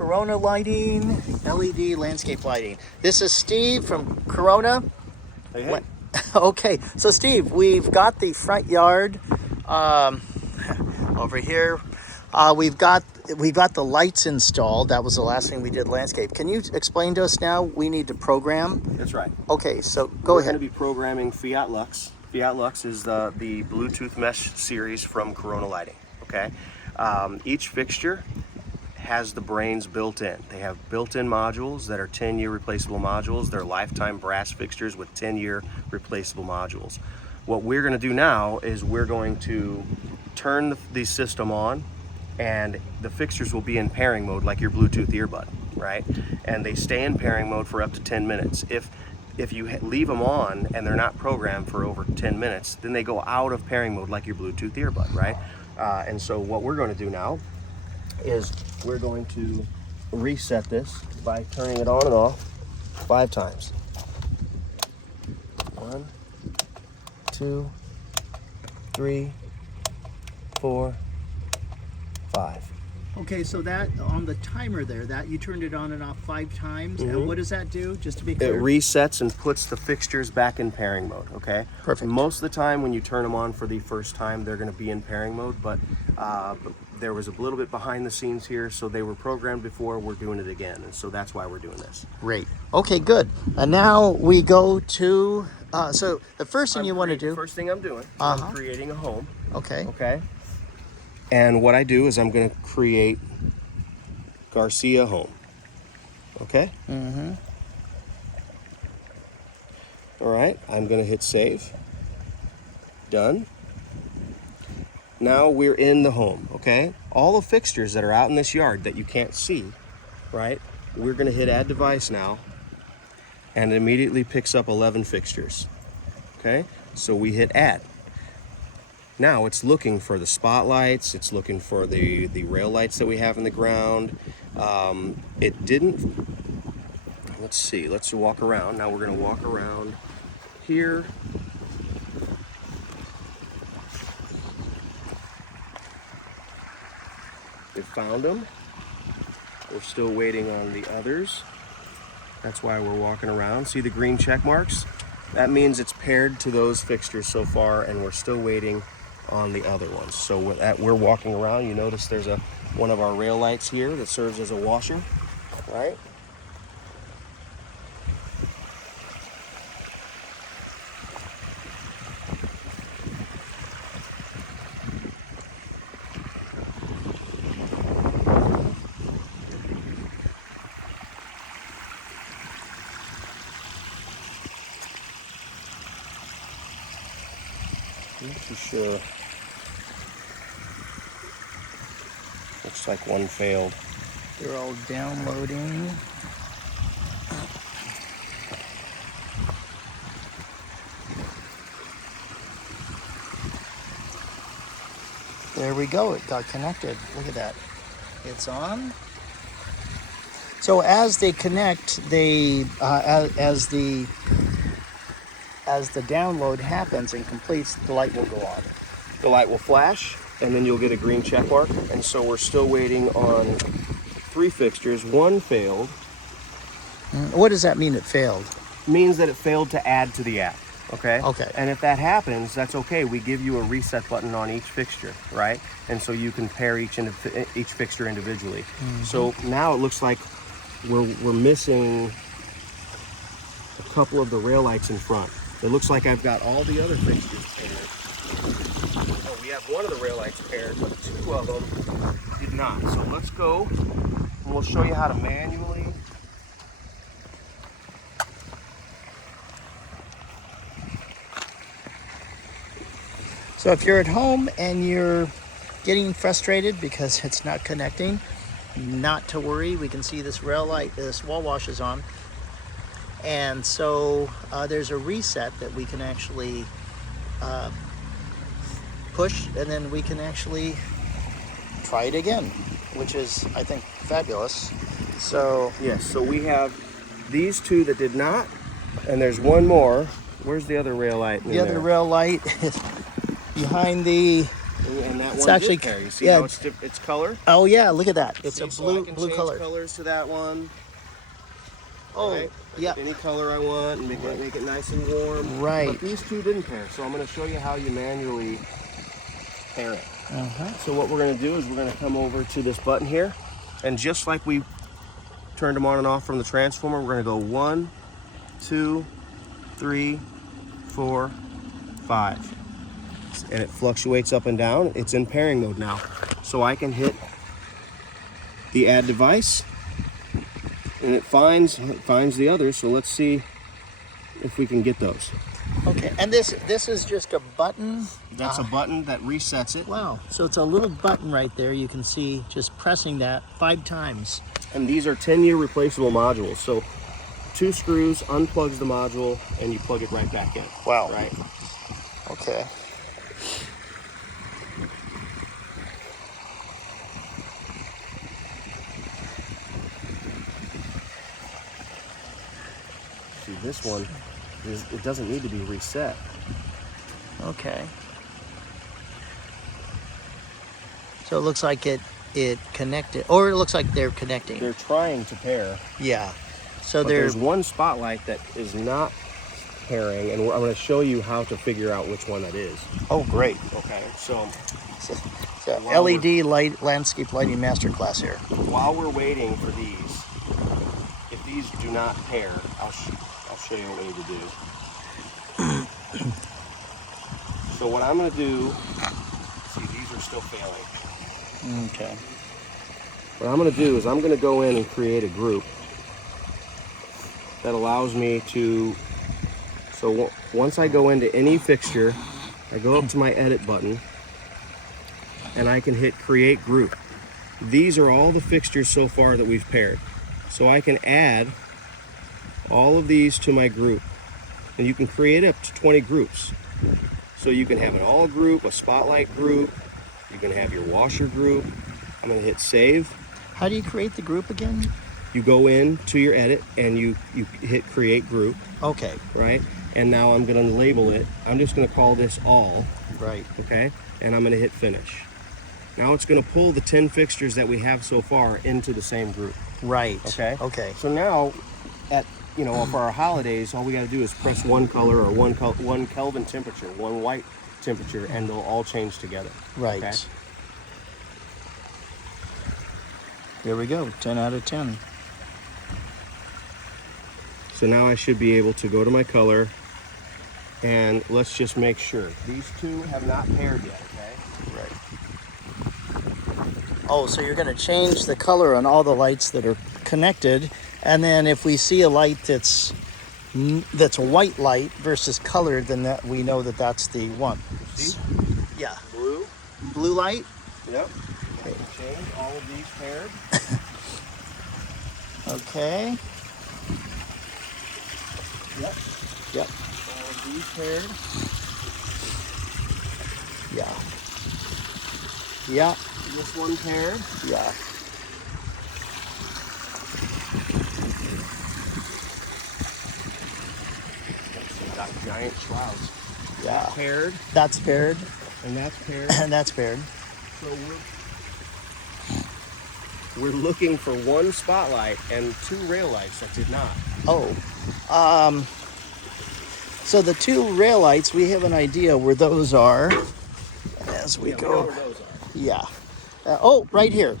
Corona lighting, LED landscape lighting. This is Steve from Corona. Hey, hey. Okay, so Steve, we've got the front yard over here. We've got the lights installed. That was the last thing we did landscape. Can you explain to us now? We need to program. That's right. Okay, so go We're ahead. going to be programming Fiat Lux. Fiat Lux is the Bluetooth mesh series from Corona Lighting. Okay, each fixture has the brains built in. They have built-in modules that are 10-year replaceable modules. They're lifetime brass fixtures with 10-year replaceable modules. What we're going to do now is we're going to turn the system on, and the fixtures will be in pairing mode like your Bluetooth earbud, right? And they stay in pairing mode for up to 10 minutes. If you leave them on and they're not programmed for over 10 minutes, then they go out of pairing mode like your Bluetooth earbud, right? And so what we're going to do now is we're going to reset this by turning it on and off 5 times. 1, 2, 3, 4, 5. Okay, so that on the timer there, that you turned it on and off 5 times. And what does that do? Just to be It clear. resets and puts the fixtures back in pairing mode, okay? Perfect. Most of the time when you turn them on for the first time, they're going to be in pairing mode, but there was a little bit behind the scenes here, so they were programmed before. We're doing it again, and so that's why we're doing this. Great. Okay, good. And now we go to, so the first thing you want to do. First thing I'm doing, I'm creating a home. Okay. Okay. And what I do is I'm going to create Garcia home. Okay? Mm-hmm. All right, I'm going to hit save. Done. Now we're in the home, okay? All the fixtures that are out in this yard that you can't see, right? We're going to hit add device now, and it immediately picks up 11 fixtures. Okay? So we hit add. Now it's looking for the spotlights, it's looking for the rail lights that we have in the ground. It didn't, let's see, let's walk around. Now we're gonna walk around here. We found them. We're still waiting on the others. That's why we're walking around. See the green check marks? That means it's paired to those fixtures so far, and we're still waiting on the other ones. So with that, we're walking around. You notice there's one of our rail lights here that serves as a washer, right? I'm not too sure. Looks like one failed. They're all downloading. There we go. It got connected. Look at that. It's on. So as they connect, they as the download happens and completes, the light will go on. The light will flash, and then you'll get a green check mark. And so we're still waiting on 3 fixtures. One failed. What does that mean, it failed? Means that it failed to add to the app. Okay? Okay. And if that happens, that's okay. We give you a reset button on each fixture, right? And so you can pair each fixture individually. So now it looks like we're missing a couple of the rail lights in front. It looks like I've got all the other fixtures paired. Oh, we have one of the rail lights paired, but 2 of them did not. So let's go, and we'll show you how to manually. So if you're at home and you're getting frustrated because it's not connecting, not to worry. We can see this rail light, this wall wash is on. And so there's a reset that we can actually push, and then we can actually try it again, which is, I think, fabulous. So yes, so we have these 2 that did not, and there's one more. Where's the other rail light? The other rail light is behind the And that It's one actually- did pair. You see yeah. how it's color? Oh yeah, look at that. It's See, a so I blue can blue change color. colors to that one. Oh, Right? yeah. Any color I want and make it nice and warm. Right. But these two didn't pair, so I'm going to show you how you manually pair it. So what we're going to do is we're going to come over to this button here, and just like we turned them on and off from the transformer, we're going to go 1, 2, 3, 4, 5. And it fluctuates up and down. It's in pairing mode now. So I can hit the add device, and it finds the others. So let's see if we can get those. Okay, and this is just a button. That's a button that resets it. Wow. So it's a little button right there. You can see just pressing that 5 times. And these are 10-year replaceable modules. So 2 screws, unplugs the module, and you plug it right back in. Wow. Right? Okay. See, this one, it doesn't need to be reset. Okay. So it looks like it connected, or it looks like they're connecting. They're trying to pair. Yeah. So But there's one spotlight that is not pairing, and I'm going to show you how to figure out which one that is. Oh, great. Okay, so So LED light landscape lighting masterclass here. while we're waiting for these, if these do not pair, I'll show you what we need to do. So what I'm going to do, see, these are still failing. Okay. What I'm going to do is I'm going to go in and create a group that allows me to, so once I go into any fixture, I go up to my edit button and I can hit create group. These are all the fixtures so far that we've paired. So I can add all of these to my group, and you can create up to 20 groups. So you can have an all group, a spotlight group, you can have your washer group. I'm going to hit save. How do you create the group again? You go in to your edit and you hit create group, Okay. right? And now I'm going to label it. I'm just going to call this all, Right. okay? And I'm going to hit finish. Now it's going to pull the 10 fixtures that we have so far into the same group, Right. okay? Okay. So now, for our holidays, all we got to do is press one color or one Kelvin temperature, one white temperature, and they'll all change together. Right. Okay? There we go. 10 out of 10. So now I should be able to go to my color, and let's just make sure. These two have not paired yet, okay? Right. Oh, so you're going to change the color on all the lights that are connected, and then if we see a light that's a white light versus colored, then that we know that that's the one. See? Yeah. Blue. Blue light. Yep. Okay. Change all of these paired. Okay. Yep. Yep. All of these paired. Yeah. Yeah. This one paired. Yeah. It's got giant shrouds. Yeah. Paired, That's paired, and that's paired. and that's paired. So we're looking for one spotlight and 2 rail lights that did not. Oh. So the 2 rail lights, we have an idea where those are as we We know go. where those are. Yeah. Oh, right here.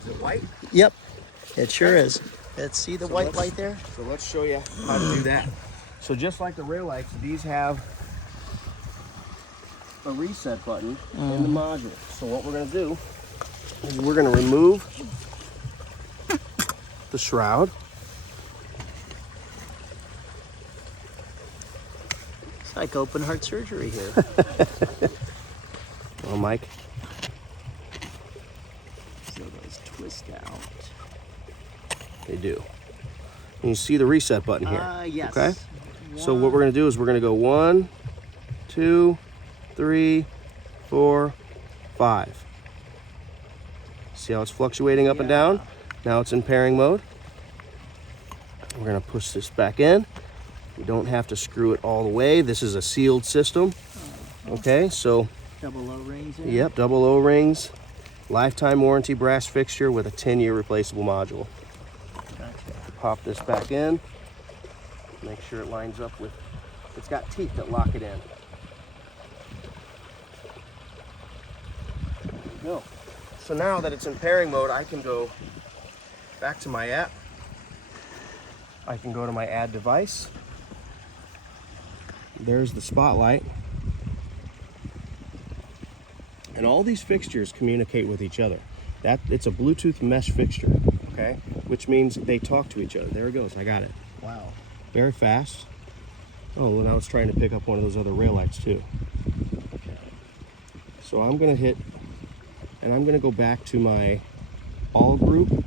Is it white? Yep. It sure is. See the So white let's- light there? So let's show you how to do that. So just like the rail lights, these have a reset button in the module. So what we're going to do is we're going to remove the shroud. It's like open heart surgery here. Well, Mike. So those twist out. They do. And you see the reset button here. Yes. Okay. So what we're going to do is we're going to go 1, 2, 3, 4, 5. See how it's fluctuating up and down? Now it's in pairing mode. We're going to push this back in. We don't have to screw it all the way. This is a sealed system. Okay, so Double O-rings in it? Yep, double O-rings. Lifetime warranty brass fixture with a 10-year replaceable module. Gotcha. Pop this back in. Make sure it lines up with, it's got teeth that lock it in. There we go. So now that it's in pairing mode, I can go back to my app. I can go to my add device. There's the spotlight. And all these fixtures communicate with each other. It's a Bluetooth mesh fixture, okay? Which means they talk to each other. There it goes, I got it. Wow. Very fast. Oh, well, now it's trying to pick up one of those other rail lights too. Okay. So I'm gonna hit, and I'm gonna go back to my all group.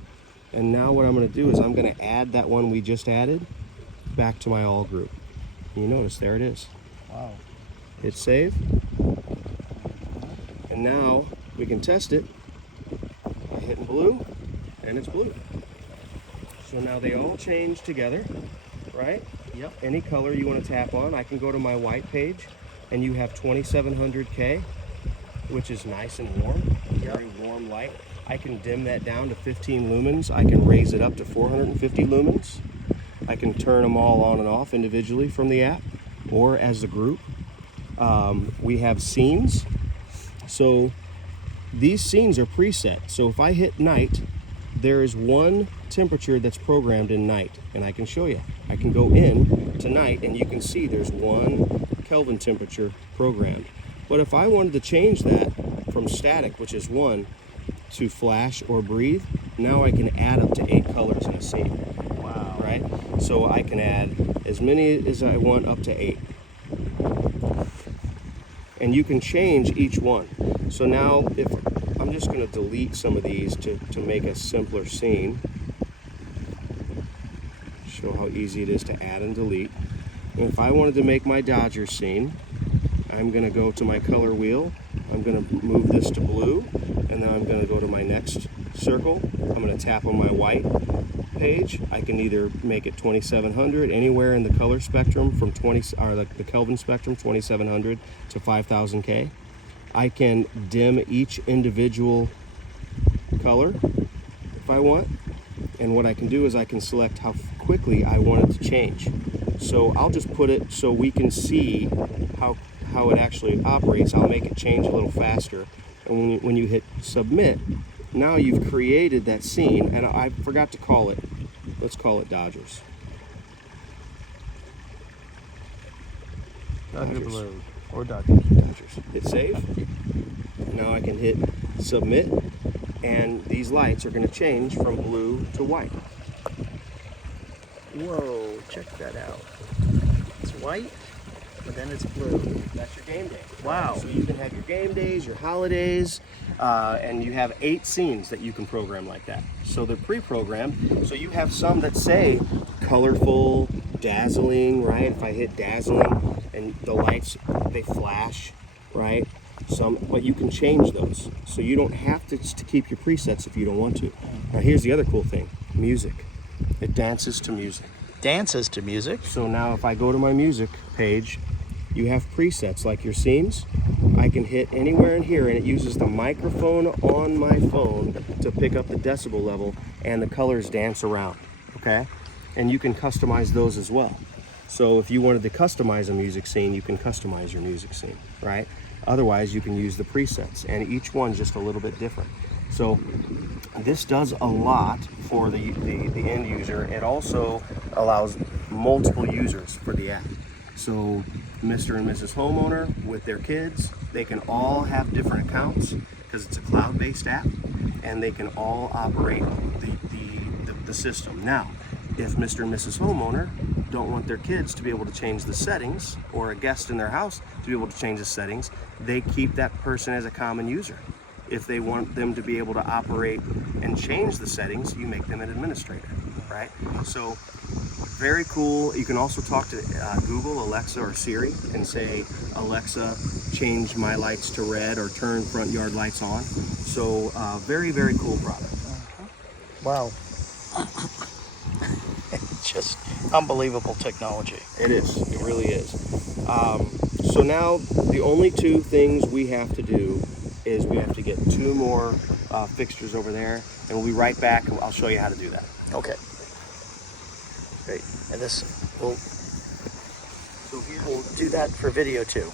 And now what I'm gonna do is I'm gonna add that one we just added back to my all group. You notice, there it is. Wow. Hit save. And now we can test it by hitting blue, and it's blue. So now they all change together, right? Yep. Any color you want to tap on. I can go to my white page, and you have 2700K, which is nice and warm, very warm light. I can dim that down to 15 lumens. I can raise it up to 450 lumens. I can turn them all on and off individually from the app or as a group. We have scenes. So these scenes are preset. So if I hit night, there is one temperature that's programmed in night, and I can show you. I can go in to night and you can see there's one Kelvin temperature programmed. But if I wanted to change that from static, which is 1, to flash or breathe, now I can add up to 8 colors in a scene. Wow. Right? So I can add as many as I want, up to 8. And you can change each one. So now, if I'm just going to delete some of these to make a simpler scene, show how easy it is to add and delete. And if I wanted to make my Dodgers scene, I'm going to go to my color wheel. I'm going to move this to blue, and then I'm going to go to my next circle. I'm going to tap on my white page. I can either make it 2700 anywhere in the color spectrum from the Kelvin spectrum, 2700 to 5000K. I can dim each individual color if I want, and what I can do is I can select how quickly I want it to change. So I'll just put it so we can see how it actually operates. I'll make it change a little faster, and when you hit submit, now you've created that scene, and I forgot to call it. Let's call it Dodgers. Dodger blue or Dodgers. Hit save. Now I can hit submit, and these lights are going to change from blue to white. Whoa, check that out. It's white, but then it's blue. That's your game day. Wow. So you can have your game days, your holidays, and you have 8 scenes that you can program like that. So they're pre-programmed. So you have some that say colorful, dazzling, right? If I hit dazzling and the lights, they flash, right? But you can change those. So you don't have to keep your presets if you don't want to. Now here's the other cool thing, music. It dances to music. Dances to music. So now if I go to my music page, you have presets like your scenes. I can hit anywhere in here, and it uses the microphone on my phone to pick up the decibel level, and the colors dance around, okay? And you can customize those as well. So if you wanted to customize a music scene, you can customize your music scene, right? Otherwise, you can use the presets, and each one's just a little bit different. So this does a lot for the end user. It also allows multiple users for the app. So Mr. and Mrs. Homeowner with their kids, they can all have different accounts because it's a cloud-based app, and they can all operate the system. Now, if Mr. and Mrs. Homeowner don't want their kids to be able to change the settings, or a guest in their house to be able to change the settings, they keep that person as a common user. If they want them to be able to operate and change the settings, you make them an administrator, right? So very cool. You can also talk to Google, Alexa, or Siri and say, Alexa, change my lights to red or turn front yard lights on. So very, very cool product. Wow. It's just unbelievable technology. It is. It really is. So now the only two things we have to do is we have to get two more fixtures over there, and we'll be right back and I'll show you how to do that. Okay. Great. And this will, we'll do that for video too.